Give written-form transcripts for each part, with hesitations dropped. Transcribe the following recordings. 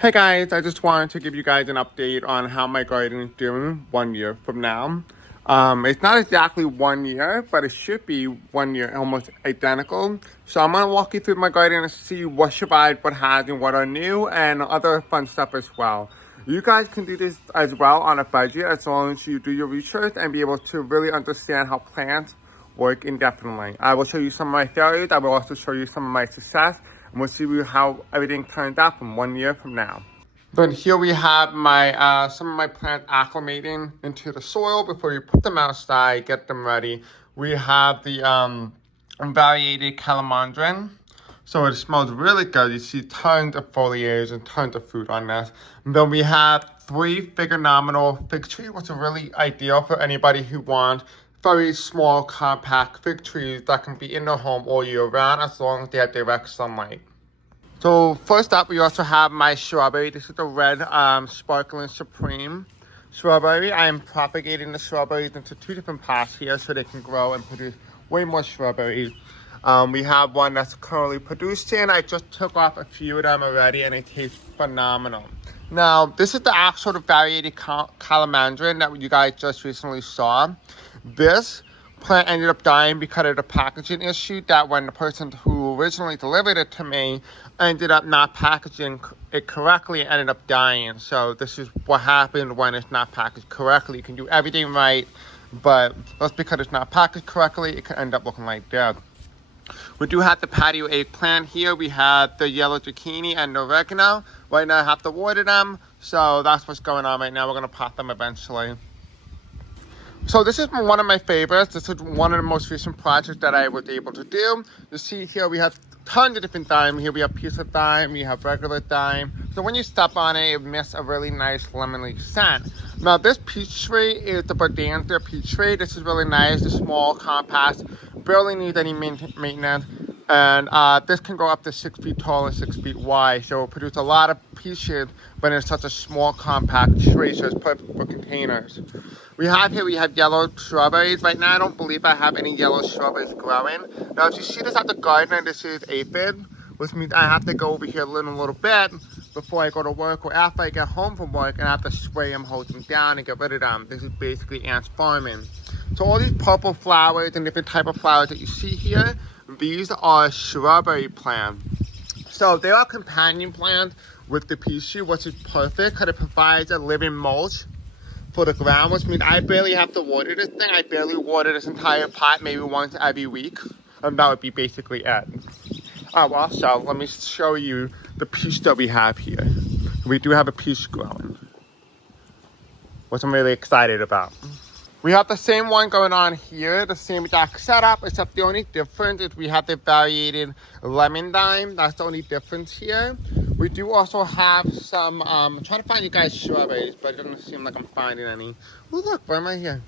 Hey guys, I just wanted to give you guys an update on how my garden is doing 1 year from now. It's not exactly 1 year, but it should be 1 year, almost identical. So I'm gonna walk you through my garden and see what survived, what hasn't, what are new, and other fun stuff as well. You guys can do this as well on a budget as long as you do your research and be able to really understand how plants work indefinitely. I will show you some of my failures. I will also show you some of my success, and we'll see how everything turns out from 1 year from now. Then here we have my some of my plants acclimating into the soil before you put them outside, get them ready. We have the Variated Calmondrin. So it smells really good. You see tons of foliage and tons of fruit on this. And then we have 3 phenomenal fig trees, which are really ideal for anybody who wants very small, compact fig trees that can be in their home all year round as long as they have direct sunlight. So first up, we also have my strawberry. This is the red sparkling supreme strawberry. I am propagating the strawberries into 2 different pots here so they can grow and produce way more strawberries. We have one that's currently producing. I just took off a few of them already and they taste phenomenal. Now, this is the actual Variated Calmondrin that you guys just recently saw. This plant ended up dying because of the packaging issue that when the person who originally delivered it to me ended up not packaging it correctly and ended up dying. So this is what happened when it's not packaged correctly. You can do everything right, but just because it's not packaged correctly, it can end up looking like that. We do have the Patio eggplant here. We have the yellow zucchini and the oregano. Right now I have to water them, so that's what's going on right now. We're gonna pot them eventually. So this is one of my favorites. This is one of the most recent projects that I was able to do. You see here we have tons of different thyme. Here we have piece of thyme, we have regular thyme. So when you step on it, it makes a really nice lemony scent. Now this peach tree is the Bonzana Peach tree. This is really nice, it's small, compact, barely needs any maintenance. And this can go up to 6 feet tall and 6 feet wide. So it will produce a lot of peaches, but it's such a small, compact tree, so it's perfect for containers. We have yellow strawberries. Right now, I don't believe I have any yellow strawberries growing. Now, if you see this at the garden, this is aphid, which means I have to go over here a little bit before I go to work or after I get home from work, and I have to spray them, hold them down, and get rid of them. This is basically ants farming. So all these purple flowers and different type of flowers that you see here, these are shrubbery plants. So they are companion plants with the peach tree, which is perfect because it provides a living mulch for the ground, which means I barely have to water this thing. I barely water this entire pot maybe once every week. And that would be basically it. Also, let me show you the peach that we have here. We do have a peach growing, which I'm really excited about. We have the same one going on here, the same exact setup, except the only difference is we have the variated lemon thyme. That's the only difference here. We do also have some, I'm trying to find you guys strawberries, but it doesn't seem like I'm finding any. Oh look, where am I here?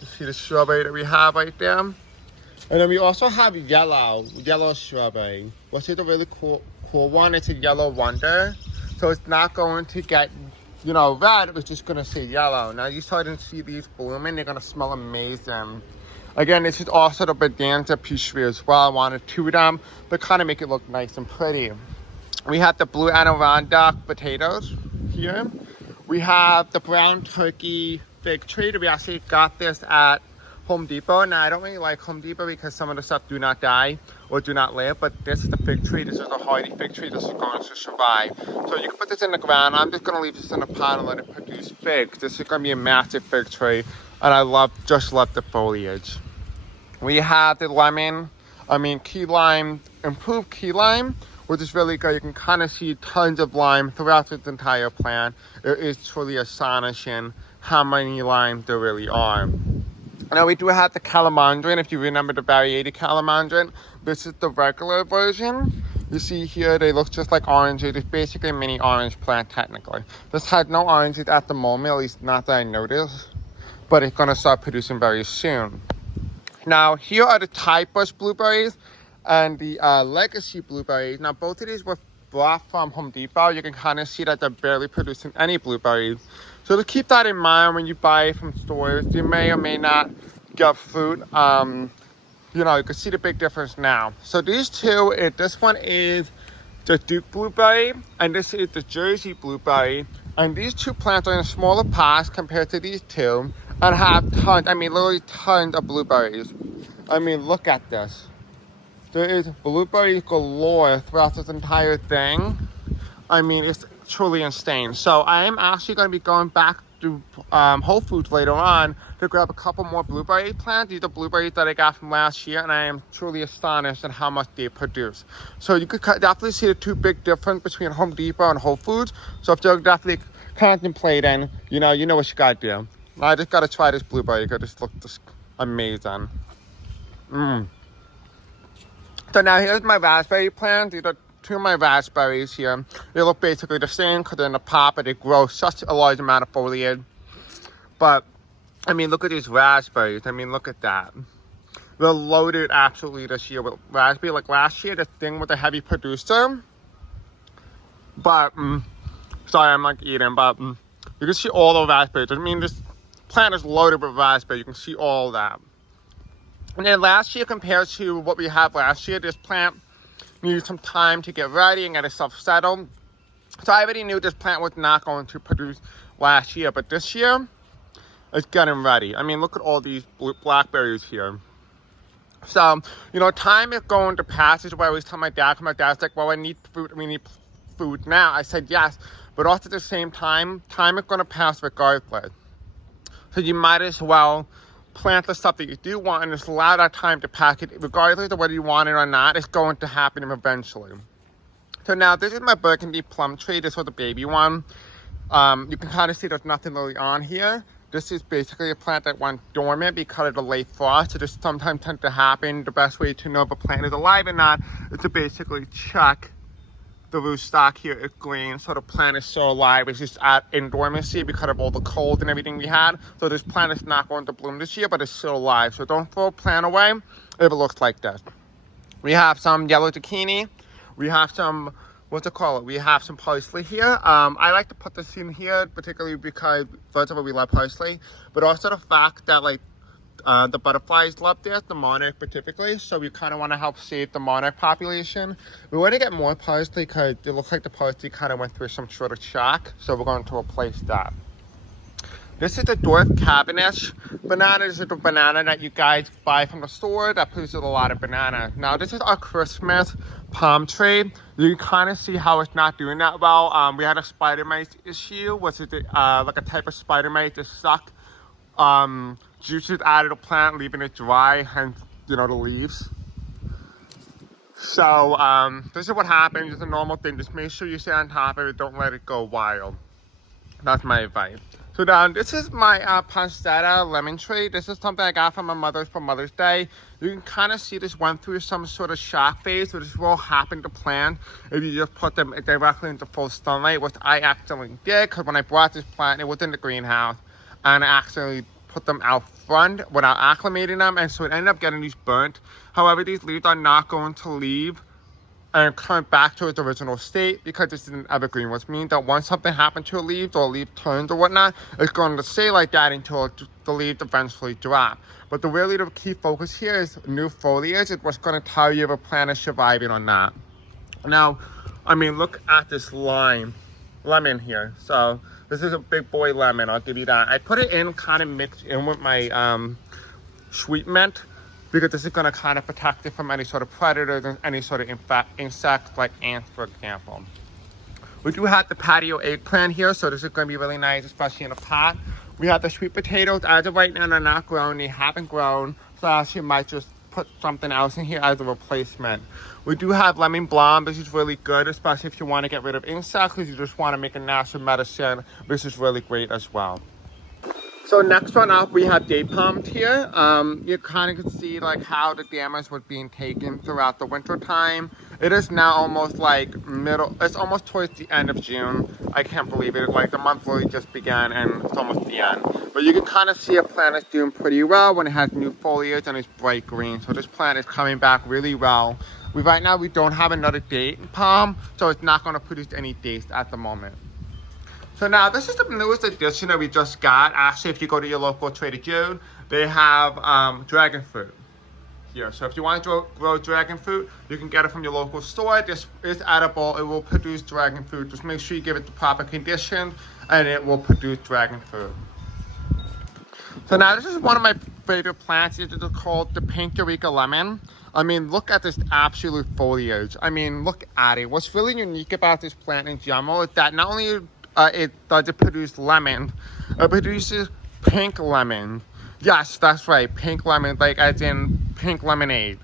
You see the strawberry that we have right there? And then we also have yellow strawberry, which is a really cool one. It's a yellow wonder. So it's not going to get, red, it's just gonna say yellow. Now you starting to see these blooming, they're gonna smell amazing. Again, this is also the Bonzana Peach tree as well. I wanted 2 of them, but kind of make it look nice and pretty. We have the blue Adirondack potatoes here. We have the brown turkey fig tree. We actually got this at Home Depot. Now I don't really like Home Depot because some of the stuff do not die or do not live, but this is the fig tree. This is a hardy fig tree. This is going to survive. So you can put this in the ground. I'm just going to leave this in a pot and let it produce figs. This is going to be a massive fig tree, and I just love the foliage. We have the key lime, improved key lime, which is really good. You can kind of see tons of lime throughout this entire plant. It is truly astonishing how many limes there really are. Now we do have the Calmondrin. If you remember the Variated Calmondrin, this is the regular version. You see here, they look just like oranges. It's basically a mini orange plant technically. This has no oranges at the moment, at least not that I noticed, but it's gonna start producing very soon. Now here are the Thai bush blueberries and the legacy blueberries. Now both of these were bought from Home Depot. You can kind of see that they're barely producing any blueberries. So to keep that in mind when you buy it from stores, you may or may not get fruit. You can see the big difference now. So these two, this one is the Duke blueberry, and this is the Jersey blueberry. And these two plants are in smaller pots compared to these two, and have tons, I mean literally tons of blueberries. I mean, look at this. There is blueberries galore throughout this entire thing. I mean, it's truly insane. So I am actually going to be going back to Whole Foods later on to grab a couple more blueberry plants. These are blueberries that I got from last year, and I am truly astonished at how much they produce. So you could definitely see the two big difference between Home Depot and Whole Foods. So if you're definitely contemplating, you know what you gotta do. I just gotta try this blueberry because this looks amazing. So now here's my raspberry plant. These are two of my raspberries here. They look basically the same because they're in the pot, but they grow such a large amount of foliage. But, I mean, look at these raspberries. I mean, look at that. They're loaded absolutely this year with raspberry. Like last year, the thing was a heavy producer. But, sorry, I'm like eating, but you can see all the raspberries. I mean, this plant is loaded with raspberry. You can see all that. And then last year compared to what we had last year, this plant needed some time to get ready and get itself settled. So I already knew this plant was not going to produce last year, but this year, it's getting ready. I mean, look at all these blackberries here. So, you know, time is going to pass. This is what I always tell my dad. My dad's like, well, we need food now. I said, yes, but also at the same time is going to pass regardless. So you might as well plant the stuff that you do want and just allow that time to pack it, regardless of whether you want it or not. It's going to happen eventually. So now this is my burgundy plum tree. This was the baby one. You can kind of see there's nothing really on here. This is basically a plant that went dormant because of the late frost. So this sometimes tends to happen. The best way to know if a plant is alive or not is to basically check the rootstock here is green, so the plant is still alive. It's just in dormancy because of all the cold and everything we had. So this plant is not going to bloom this year, but it's still alive. So don't throw a plant away if it looks like this. We have some yellow zucchini. We have some, we have some parsley here. I like to put this in here, particularly because, first of all, we love parsley, but also the fact that, like, the butterflies love this, the monarch typically, so we kind of want to help save the monarch population. We want to get more parsley because it looks like the parsley kind of went through some sort of shock, so we're going to replace that. This is the Dwarf Cavendish banana. This is the banana that you guys buy from the store that produces a lot of banana. Now this is our Christmas palm tree. You can kind of see how it's not doing that well. We had a spider mite issue, which is like a type of spider mite that suck juices out of the plant, leaving it dry, hence, you know, the leaves. So this is what happens. It's a normal thing. Just make sure you stay on top of it. Don't let it go wild. That's my advice. So now this is my pancetta lemon tree. This is something I got from my mother for Mother's Day. You can kind of see this went through some sort of shock phase, so this will happen to plant if you just put them directly into full sunlight, which I accidentally did, because when I brought this plant, it was in the greenhouse, and I accidentally put them out front without acclimating them, and so it ended up getting these burnt. However, these leaves are not going to leave and come back to its original state because this is an evergreen, which means that once something happens to a leaf or a leaf turns or whatnot, it's going to stay like that until the leaves eventually drop. But the really the key focus here is new foliage. It's what's going to tell you if a plant is surviving or not. Now, I mean, look at this lemon here. So this is a big boy lemon, I'll give you that. I put it in kind of mixed in with my sweet mint, because this is going to kind of protect it from any sort of predators and any sort of insects like ants, for example. We do have the Patio eggplant here, so this is going to be really nice, especially in a pot. We have the sweet potatoes. As of right now, they're not grown. They haven't grown, so I actually might just put something else in here as a replacement. We do have lemon balm. This is really good, especially if you want to get rid of insects, because you just want to make a natural medicine. This is really great as well. So next one up, we have date palms here. You kind of can see like how the damage was being taken throughout the winter time. It is now almost like it's almost towards the end of June. I can't believe it. Like the month really just began and it's almost the end. But you can kind of see a plant is doing pretty well when it has new foliage and it's bright green. So this plant is coming back really well. Right now we don't have another date palm, so it's not going to produce any dates at the moment. So now this is the newest addition that we just got. Actually, if you go to your local Trader Joe's, they have dragon fruit. here. So if you want to grow dragon fruit, you can get it from your local store. This is edible. It will produce dragon fruit. Just make sure you give it the proper conditions and it will produce dragon fruit. So now this is one of my favorite plants. It is called the pink Eureka lemon. I mean, look at this absolute foliage. I mean, look at it. What's really unique about this plant in general is that not only it does it produce lemon, it produces pink lemon. Yes, that's right, pink lemon, like as in pink lemonade.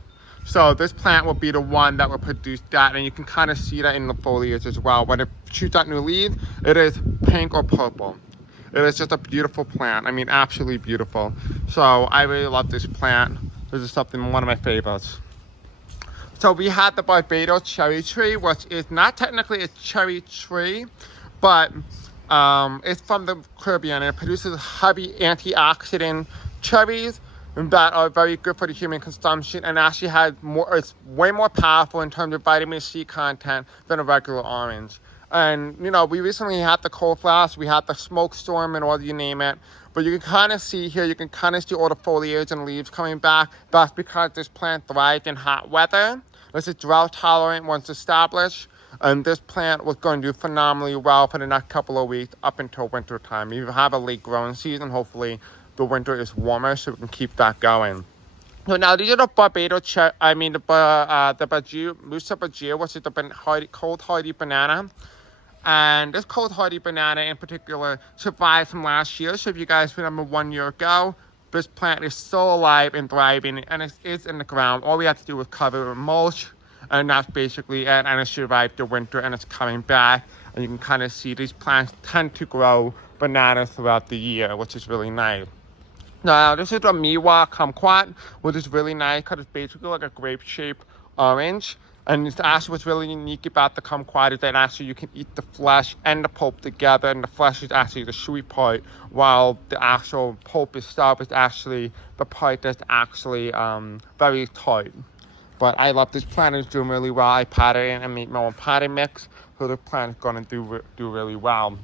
So this plant will be the one that will produce that, and you can kind of see that in the foliage as well. When it shoots out new leaves, it is pink or purple. It is just a beautiful plant. I mean, absolutely beautiful. So I really love this plant. This is one of my favorites. So we had the Barbados cherry tree, which is not technically a cherry tree, but it's from the Caribbean, and it produces heavy antioxidant cherries that are very good for the human consumption, and actually has more. It's way more powerful in terms of vitamin C content than a regular orange. And you know, we recently had the cold frost, we had the smoke storm, and all you name it. But you can kind of see here, you can kind of see all the foliage and leaves coming back. That's because this plant thrives in hot weather. This is drought tolerant once established. And this plant was going to do phenomenally well for the next couple of weeks up until winter time. You have a late growing season. Hopefully the winter is warmer so we can keep that going. So now these are the Barbados, the Bajoo, Musa Bajoo, which is the cold hardy banana. And this cold hardy banana in particular survived from last year. So if you guys remember 1 year ago, this plant is still alive and thriving, and it is in the ground. All we have to do is cover it with mulch, and that's basically it. And it survived the winter, and it's coming back. And you can kind of see these plants tend to grow bananas throughout the year, which is really nice. Now, this is a Miwa Kumquat, which is really nice because it's basically like a grape-shaped orange. And it's actually what's really unique about the kumquat is that actually you can eat the flesh and the pulp together, and the flesh is actually the sweet part, while the actual pulp itself is actually the part that's actually very tart. But I love this plant. It's doing really well. I potted it and made my own potting mix, so the plant is going to do really well.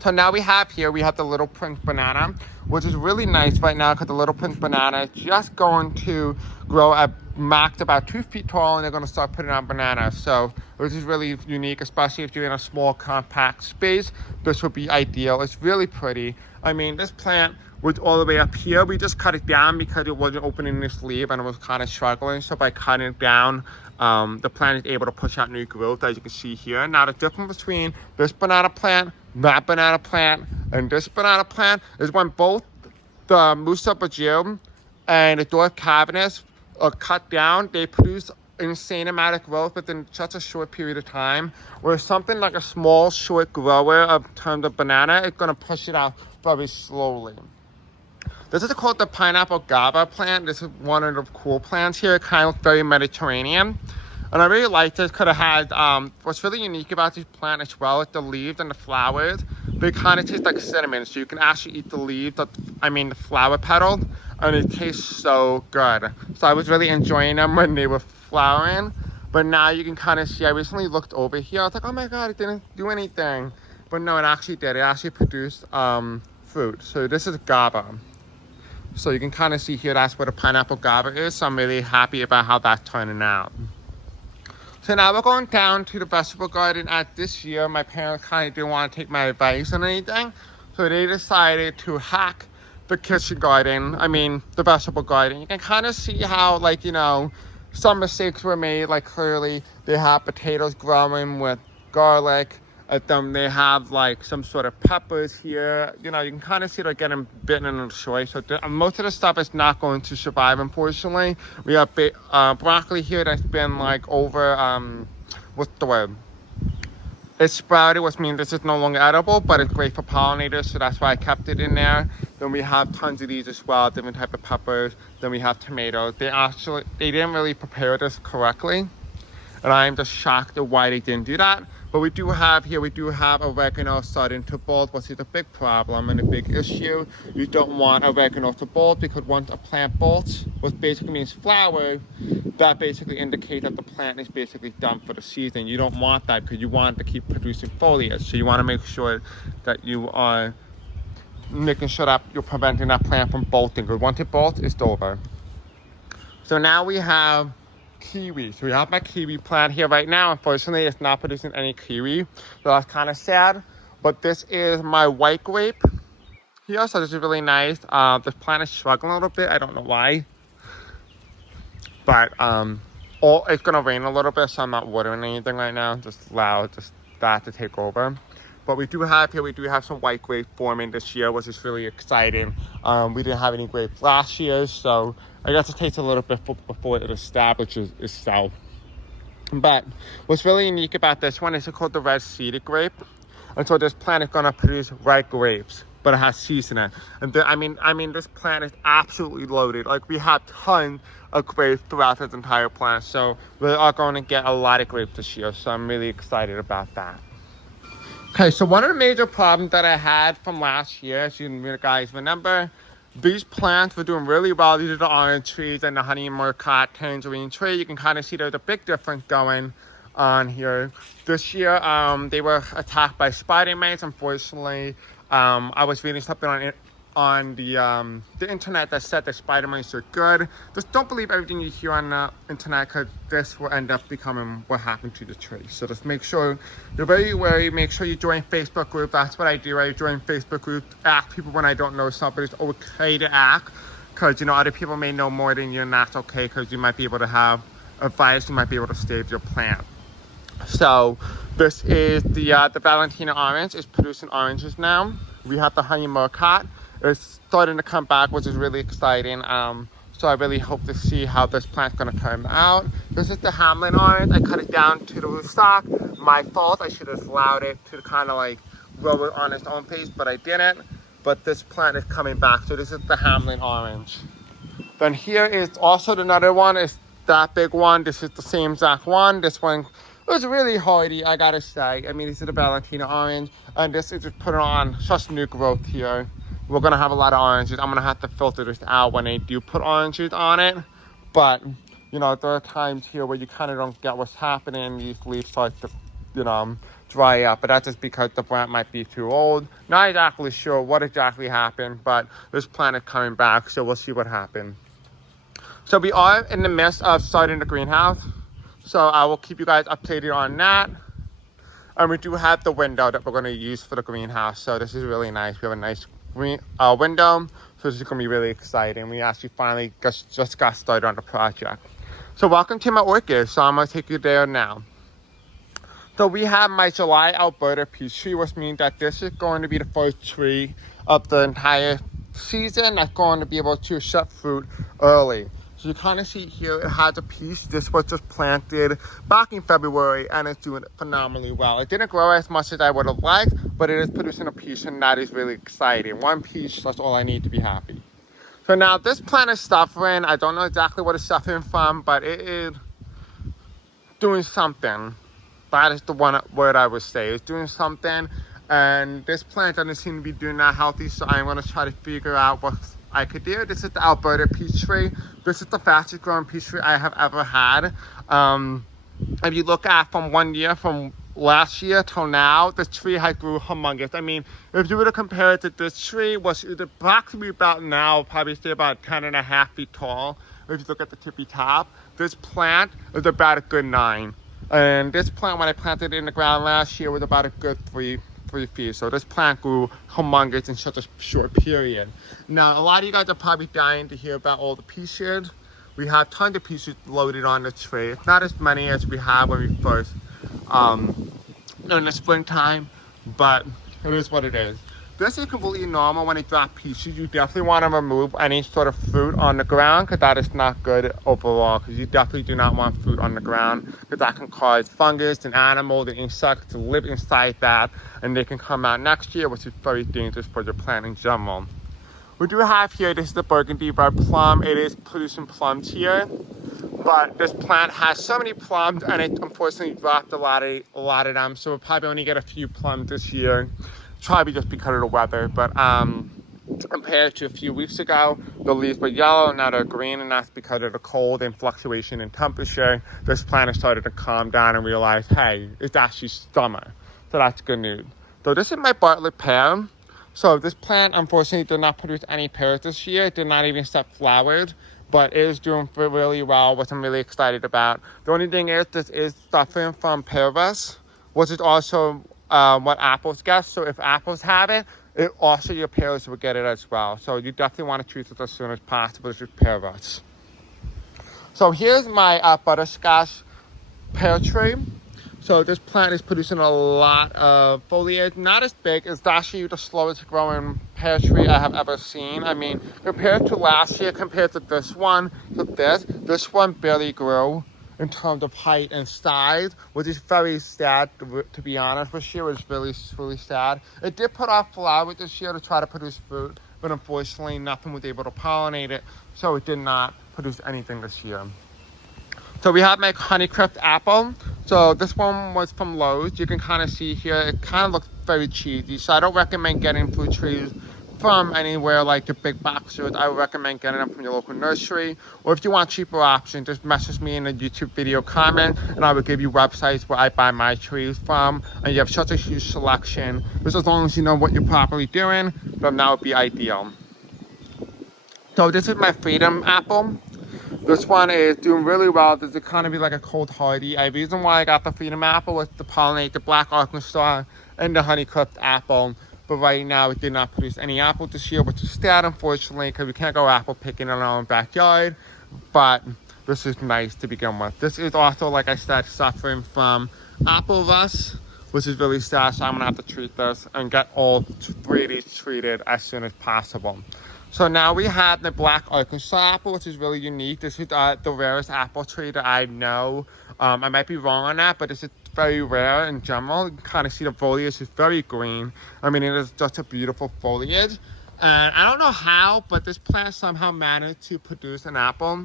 So now we have the Little Prince banana, which is really nice right now because the Little Prince banana is just going to grow at max about 2 feet tall, and they're going to start putting out bananas. So this is really unique, especially if you're in a small compact space. This would be ideal. It's really pretty. I mean, this plant was all the way up here. We just cut it down because it wasn't opening this leaf and it was kind of struggling. So by cutting it down, the plant is able to push out new growth, as you can see here. Now the difference between this banana plant, that banana plant, and this banana plant is when both the Musa Bajoo and the Dwarf Cavendish are cut down, they produce an insane amount of growth within such a short period of time, where something like a small short grower of terms of banana is going to push it out very slowly. This is called the pineapple Guava plant. This is one of the cool plants here. It kind of looks very Mediterranean. And I really like this because it has, what's really unique about this plant as well is the leaves and the flowers. They kind of taste like cinnamon. So you can actually eat the leaves, the flower petals, and it tastes so good. So I was really enjoying them when they were flowering. But now you can kind of see, I recently looked over here. I was like, oh my God, it didn't do anything. But no, it actually did. It actually produced fruit. So this is Guava. So you can kind of see here, that's where the pineapple Guava is. So I'm really happy about how that's turning out. So now we're going down to the vegetable garden. This year, my parents kind of didn't want to take my advice on anything. So they decided to hack the kitchen garden, the vegetable garden. You can kind of see how, like, you know, some mistakes were made. Like, clearly, they have potatoes growing with garlic. They have, like, some sort of peppers here. You know, you can kind of see they're getting bitten in the soil. So most of the stuff is not going to survive, unfortunately. We have broccoli here that's been, like, over, what's the word? It's sprouted, which means this is no longer edible, but it's great for pollinators, so that's why I kept it in there. Then we have tons of these as well, different type of peppers. Then we have tomatoes. They didn't really prepare this correctly, and I'm just shocked at why they didn't do that. But we do have oregano starting to bolt, which is a big problem and a big issue. You don't want oregano to bolt because once a plant bolts, which basically means flower, that basically indicates that the plant is basically done for the season. You don't want that because you want it to keep producing foliage. So you want to make sure that you are making sure that you're preventing that plant from bolting, because once it bolts, it's over. So now we have kiwi. So we have my kiwi plant here right now. Unfortunately, it's not producing any kiwi. So that's kind of sad. But this is my white grape here. So this is really nice. This plant is struggling a little bit. I don't know why. But it's going to rain a little bit. So I'm not watering anything right now. Just allow that to take over. But we do have some white grape forming this year, which is really exciting. We didn't have any grapes last year, so I got to taste a little bit before it establishes itself. But what's really unique about this one is it's called the red seeded grape. And so this plant is gonna produce red grapes, but it has seeds in it. And I mean, this plant is absolutely loaded. Like, we have tons of grapes throughout this entire plant. So we are going to get a lot of grapes this year. So I'm really excited about that. Okay, so one of the major problems that I had from last year, as you guys remember, these plants were doing really well. These are the orange trees and the honey Kumquat tangerine tree. You can kind of see there's a big difference going on here. This year, they were attacked by spider mites. Unfortunately, I was reading something on the internet that said that spider mites are good. Just don't believe everything you hear on the internet, because this will end up becoming what happened to the tree. So just make sure you're very wary. Make sure you join Facebook group. That's what I do. I join Facebook group, ask people when I don't know something. It's okay to ask, because other people may know more than you, and that's okay, because you might be able to have advice. You might be able to save your plant. So this is the Valentina orange. It's producing oranges now. We have the honey Kumquat. It's starting to come back, which is really exciting. So I really hope to see how this plant's gonna come out. This is the Hamlin orange. I cut it down to the rootstock. My fault. I should have allowed it to kind of like grow it on its own pace, but I didn't. But this plant is coming back. So this is the Hamlin orange. Then here is also another one. It's that big one. This is the same exact one. This one was really hardy, I gotta say. I mean, this is the Valentina orange, and this is just putting on such new growth here. We're gonna have a lot of oranges. I'm gonna have to filter this out when they do put oranges on it. But, there are times here where you kind of don't get what's happening. These leaves start to, dry up. But that's just because the plant might be too old. Not exactly sure what exactly happened, but this plant is coming back, so we'll see what happens. So we are in the midst of starting the greenhouse. So I will keep you guys updated on that. And we do have the window that we're gonna use for the greenhouse. So this is really nice. We have a nice green window, so this is gonna be really exciting. We actually finally just got started on the project. So welcome to my orchid. So I'm gonna take you there now. So we have my July Alberta peach tree, which means that this is going to be the first tree of the entire season that's going to be able to shut fruit early. So you kind of see here, it has a peach. This was just planted back in February, and it's doing phenomenally well. It didn't grow as much as I would have liked, but it is producing a peach, and that is really exciting. One peach, that's all I need to be happy. So now this plant is suffering. I don't know exactly what it's suffering from, but it is doing something. That is the one word I would say. It's doing something, and this plant doesn't seem to be doing that healthy, so I'm going to try to figure out what I could do. This is the Alberta peach tree. This is the fastest growing peach tree I have ever had. If you look at from 1 year, from last year till now, the tree has grew humongous. I mean, if you were to compare it to this tree, which is approximately about now, probably say about 10.5 feet tall. If you look at the tippy top, this plant is about a good 9. And this plant, when I planted it in the ground last year, was about a good 3 feet. So this plant grew humongous in such a short period. Now, a lot of you guys are probably dying to hear about all the peaches. We have tons of peaches loaded on the tree. It's not as many as we had when we first, in the springtime, but it is what it is. This is completely normal when you drop peaches. You definitely want to remove any sort of fruit on the ground, because that is not good overall, because you definitely do not want fruit on the ground, because that can cause fungus and animals and insects to live inside that, and they can come out next year, which is very dangerous for your plant in general. We do have here, this is the burgundy red plum. It is producing plums here, but this plant has so many plums, and it unfortunately dropped a lot of them, so we'll probably only get a few plums this year. Probably just because of the weather, but compared to a few weeks ago, the leaves were yellow and now they're green, and that's because of the cold and fluctuation in temperature. This plant has started to calm down and realize, hey, it's actually summer, so that's good news. So this is my Bartlett pear. So this plant unfortunately did not produce any pears this year. It did not even set flowers, but it is doing really well, which I'm really excited about. The only thing is, this is suffering from parvus, which is also what apples get. So if apples have it, also your pears will get it as well. So you definitely want to treat it as soon as possible. This is parvus. So here's my butterscotch pear tree. So this plant is producing a lot of foliage, not as big. It's actually the slowest growing pear tree I have ever seen. I mean, compared to last year, compared to this one, this one barely grew in terms of height and size, which is very sad, to be honest. This year was really sad. It did put off flowers this year to try to produce fruit, but unfortunately nothing was able to pollinate it, so it did not produce anything this year. So we have my Honeycrisp apple. So this one was from Lowe's. You can kind of see here, it kind of looks very cheesy. So I don't recommend getting fruit trees from anywhere like the big box stores. I would recommend getting them from your local nursery. Or if you want cheaper options, just message me in a YouTube video comment and I will give you websites where I buy my trees from. And you have such a huge selection. Just as long as you know what you're properly doing, then that would be ideal. So this is my Freedom apple. This one is doing really well. This is kind of be like a cold hardy. The reason why I got the Freedom apple was to pollinate the Black Arkansas and the Honeycrisp apple. But right now it did not produce any apple this year, which is sad, unfortunately, because we can't go apple picking in our own backyard. But this is nice to begin with. This is also, like I said, suffering from apple rust, which is really sad. So I'm gonna have to treat this and get all 3 of these treated as soon as possible. So now we have the Black Arkansas apple, which is really unique. This is the rarest apple tree that I know. I might be wrong on that, but this is very rare in general. You can kind of see the foliage is very green. I mean, it is just a beautiful foliage. And I don't know how, but this plant somehow managed to produce an apple.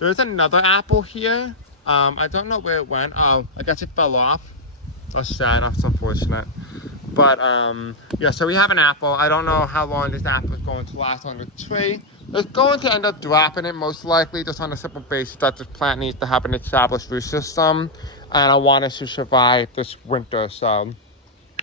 There's another apple here. I don't know where it went. Oh, I guess it fell off. That's sad, that's unfortunate. But yeah, so we have an apple. I don't know how long this apple is going to last on the tree. It's going to end up dropping it most likely, just on a simple basis that this plant needs to have an established root system. And I want it to survive this winter, so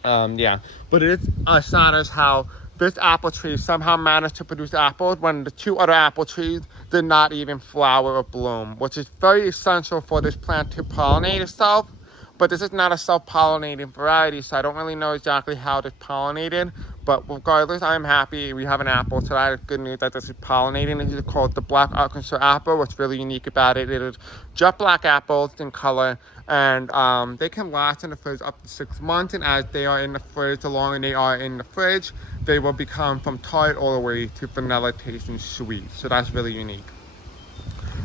yeah. But it is astonishing how this apple tree somehow managed to produce apples when the 2 other apple trees did not even flower or bloom, which is very essential for this plant to pollinate itself. But this is not a self-pollinating variety, so I don't really know exactly how it's pollinated. But regardless, I'm happy we have an apple. So that is good news that this is pollinating. This is called the Black Arkansas apple. What's really unique about it is jet black apples in color. And they can last in the fridge up to 6 months. And as they are in the fridge, the longer they are in the fridge, they will become from tart all the way to vanilla tasting sweet. So that's really unique.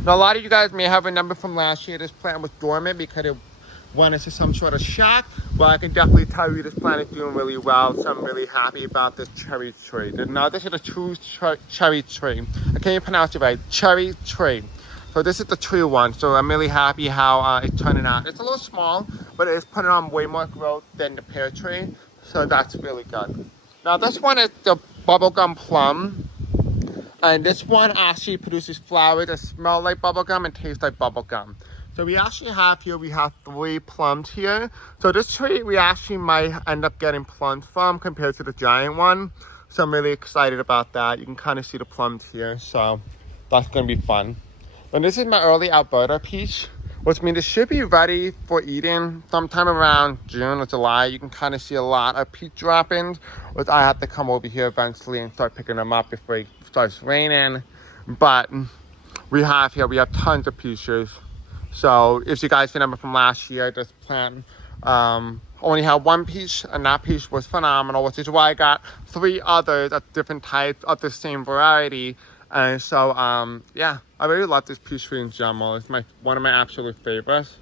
Now, a lot of you guys may have remembered from last year, this plant was dormant because it went into some sort of shock. Well, I can definitely tell you this plant is doing really well, so I'm really happy about this cherry tree. Now, this is a true cherry tree. I can't even pronounce it right. Cherry tree. So this is the true one, so I'm really happy how it's turning out. It's a little small, but it's putting on way more growth than the pear tree, so that's really good. Now, this one is the bubblegum plum. And this one actually produces flowers that smell like bubblegum and taste like bubblegum. So we actually have here, we have 3 plums here. So this tree we actually might end up getting plums from compared to the giant one. So I'm really excited about that. You can kind of see the plums here, so that's going to be fun. And this is my early Alberta peach, which means it should be ready for eating sometime around June or July. You can kind of see a lot of peach droppings, which I have to come over here eventually and start picking them up before it starts raining. But we have tons of peaches. So if you guys remember from last year, this plant only had 1 peach, and that peach was phenomenal, which is why I got 3 others of different types of the same variety. And so yeah, I really love this peach tree in general. It's one of my absolute favorites.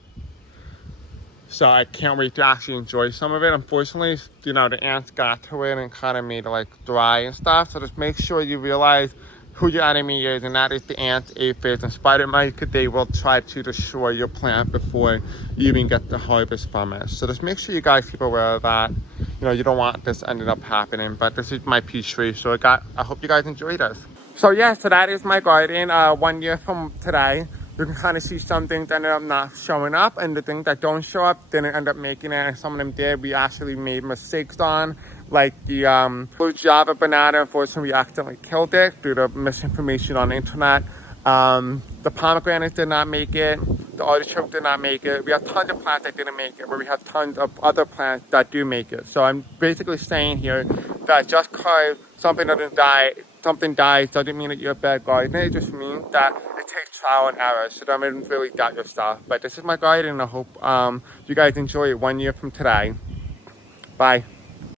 So I can't wait to actually enjoy some of it. Unfortunately, you know, the ants got to it and kind of made it like dry and stuff. So just make sure you realize who your enemy is, and that is the ants, aphids, and spider mites, because they will try to destroy your plant before you even get the harvest from it. So just make sure you guys keep aware of that. You know, you don't want this ended up happening, but this is my peach tree, so I hope you guys enjoy this. So yeah, so that is my garden 1 year from today. You can kind of see some things ended up not showing up, and the things that don't show up didn't end up making it, and some of them did. We actually made mistakes on, like the blue Java banana. Unfortunately, we accidentally killed it due to misinformation on the internet. The pomegranate did not make it. The artichoke did not make it. We have tons of plants that didn't make it, but we have tons of other plants that do make it. So I'm basically saying here that just because something something dies doesn't mean that you're a bad gardener. It just means that it takes trial and error. So don't really doubt your stuff. But this is my garden, and I hope you guys enjoy it 1 year from today. Bye.